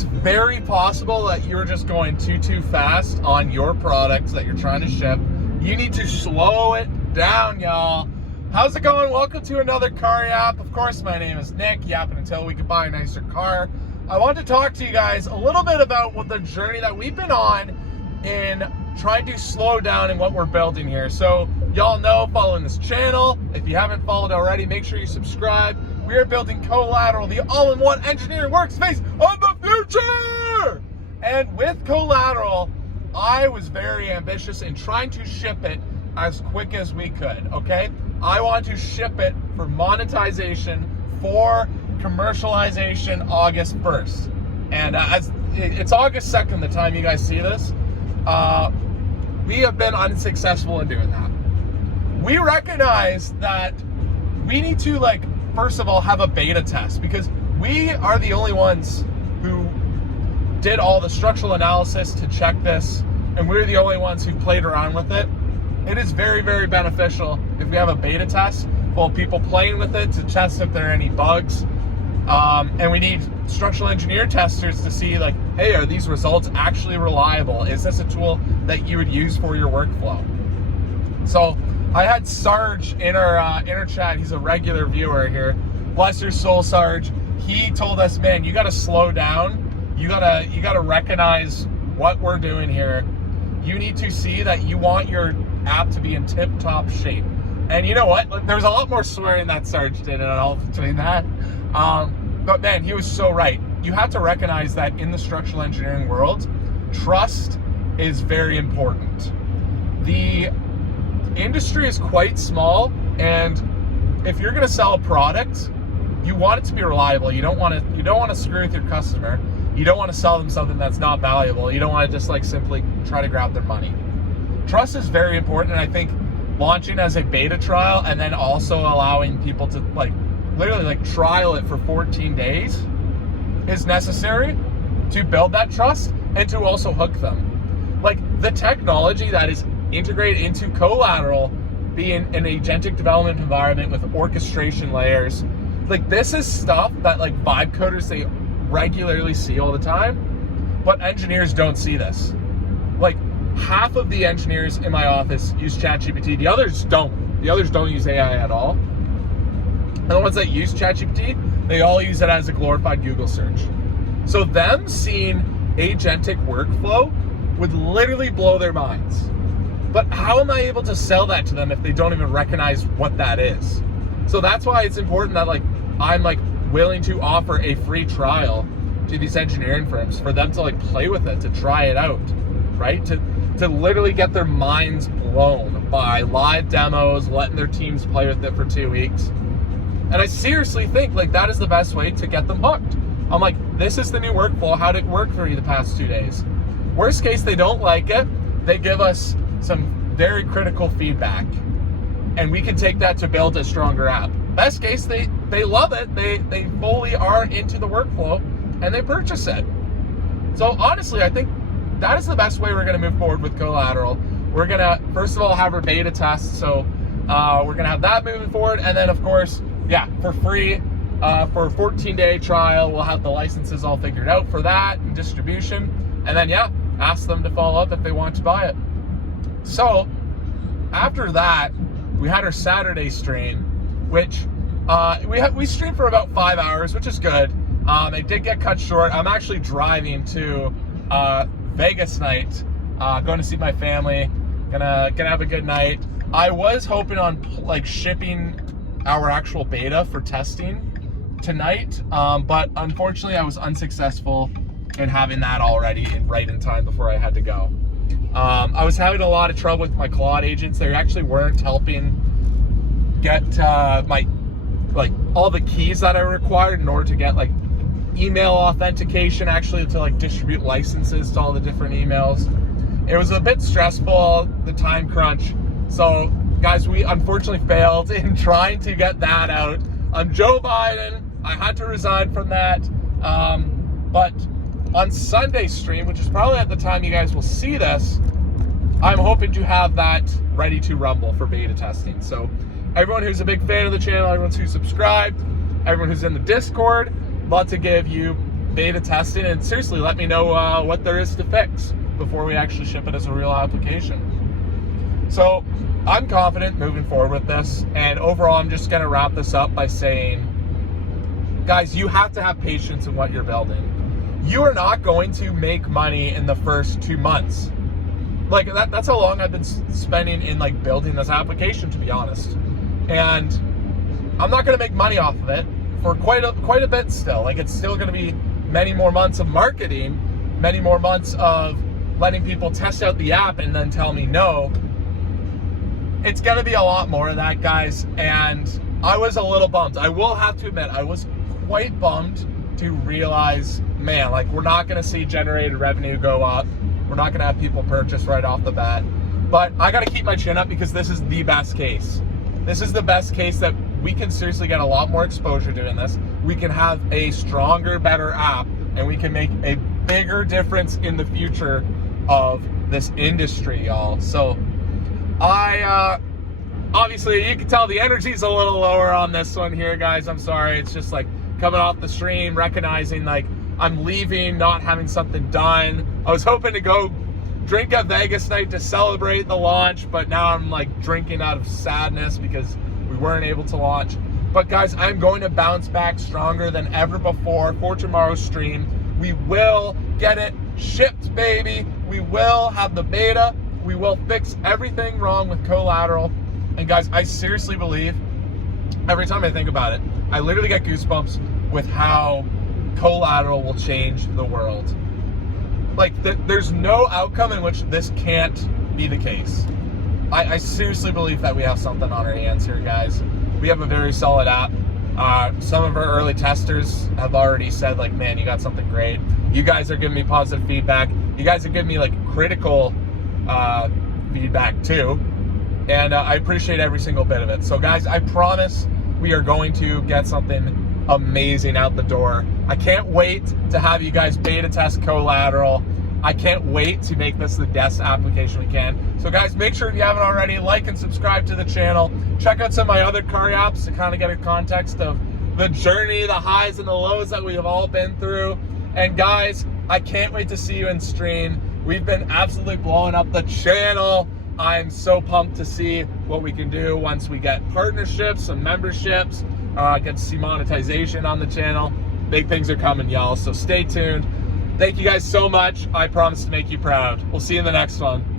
it's very possible that you're just going too fast on your products that you're trying to ship. You need to slow it down, y'all. How's it going? Welcome to another car yap. Of course, my name is Nick, yapping until we can buy a nicer car. I want to talk to you guys a little bit about what the journey that we've been on in trying to slow down in what we're building here. So y'all know, following this channel, if you haven't followed already, make sure you subscribe. We are building CoLateral, the all-in-one engineering workspace of the future. And with CoLateral, I was very ambitious in trying to ship it as quick as we could, okay? I want to ship it for monetization, for commercialization August 1st. And as it's August 2nd, the time you guys see this, we have been unsuccessful in doing that. We recognize that we need to, first of all, have a beta test, because we are the only ones who did all the structural analysis to check this, and we're the only ones who played around with it. It is very, very beneficial if we have a beta test full of people playing with it to test if there are any bugs. And we need structural engineer testers to see, hey, are these results actually reliable? Is this a tool that you would use for your workflow? So I had Sarge in our inner chat. He's a regular viewer here. Bless your soul, Sarge. He told us, man, you got to slow down. You gotta recognize what we're doing here. You need to see that you want your app to be in tip-top shape. And you know what? There's a lot more swearing that Sarge did and all between that. But man, he was so right. You have to recognize that in the structural engineering world, trust is very important. The industry is quite small, and if you're going to sell a product, you want it to be reliable. You don't want to screw with your customer. You don't want to sell them something that's not valuable. You don't want to just simply try to grab their money. Trust is very important, and I think launching as a beta trial and then also allowing people to literally trial it for 14 days is necessary to build that trust and to also hook them. The technology that is integrated into CoLateral, being an agentic development environment with orchestration layers, this is stuff that vibe coders, they regularly see all the time, but engineers don't see this. Half of the engineers in my office use ChatGPT. The others don't. The others don't use AI at all. And the ones that use ChatGPT, they all use it as a glorified Google search. So them seeing agentic workflow would literally blow their minds. But how am I able to sell that to them if they don't even recognize what that is? So that's why it's important that I'm willing to offer a free trial to these engineering firms for them to play with it, to try it out, right? To literally get their minds blown by live demos, letting their teams play with it for 2 weeks. And I seriously think that is the best way to get them hooked. I'm this is the new workflow. How did it work for you the past 2 days? Worst case, they don't like it. They give us some very critical feedback, and we can take that to build a stronger app. Best case, they love it. They fully are into the workflow and they purchase it. So honestly, I think that is the best way we're going to move forward with CoLateral. We're going to, first of all, have our beta test. So we're going to have that moving forward. And then, of course, for free, for a 14-day trial, we'll have the licenses all figured out for that and distribution. And then, ask them to follow up if they want to buy it. So after that, we had our Saturday stream, which we streamed for about 5 hours, which is good. It did get cut short. I'm actually driving to Vegas night, going to see my family, gonna have a good night. I was hoping on shipping our actual beta for testing tonight, but unfortunately I was unsuccessful in having that already right in time before I had to go. I was having a lot of trouble with my Claude agents. They actually weren't helping get my all the keys that I required in order to get email authentication, actually to distribute licenses to all the different emails. It was a bit stressful, the time crunch. So guys, we unfortunately failed in trying to get that out. I'm Joe Biden. I had to resign from that. But on Sunday's stream, which is probably at the time you guys will see this, I'm hoping to have that ready to rumble for beta testing. So everyone who's a big fan of the channel, everyone who's subscribed, everyone who's in the Discord, love to give you beta testing, and seriously let me know what there is to fix before we actually ship it as a real application. So I'm confident moving forward with this, and overall I'm just going to wrap this up by saying, guys, you have to have patience in what you're building. You are not going to make money in the first 2 months. Like that's how long I've been spending in like building this application, to be honest. And I'm not going to make money off of it for quite a bit still. Like it's still going to be many more months of marketing, many more months of letting people test out the app and then tell me no. It's going to be a lot more of that, guys. And I was a little bummed. I will have to admit, I was quite bummed to realize, man, like we're not going to see generated revenue go up. We're not going to have people purchase right off the bat. But I got to keep my chin up because this is the best case. This is the best case that we can seriously get a lot more exposure doing this. We can have a stronger, better app, and we can make a bigger difference in the future of this industry, y'all. So obviously you can tell the energy's a little lower on this one here, guys. I'm sorry. It's just like coming off the stream, recognizing like I'm leaving, not having something done. I was hoping to go drink at Vegas night to celebrate the launch, but now I'm like drinking out of sadness because we weren't able to launch. But guys, I'm going to bounce back stronger than ever before for tomorrow's stream. We will get it shipped, baby. We will have the beta. We will fix everything wrong with CoLateral. And guys, I seriously believe, every time I think about it, I literally get goosebumps with how CoLateral will change the world. Like, there's no outcome in which this can't be the case. I seriously believe that we have something on our hands here, guys. We have a very solid app. Some of our early testers have already said, like, man, you got something great. You guys are giving me positive feedback. You guys are giving me, like, critical feedback, too. And I appreciate every single bit of it. So, guys, I promise we are going to get something amazing out the door. I can't wait to have you guys beta test CoLateral. I can't wait to make this the best application we can. So guys, make sure if you haven't already, like and subscribe to the channel. Check out some of my other car apps to kind of get a context of the journey, the highs and the lows that we have all been through. And guys, I can't wait to see you in stream. We've been absolutely blowing up the channel. I'm so pumped to see what we can do once we get partnerships, some memberships, get to see monetization on the channel. Big things are coming, y'all, so stay tuned. Thank you guys so much. I promise to make you proud. We'll see you in the next one.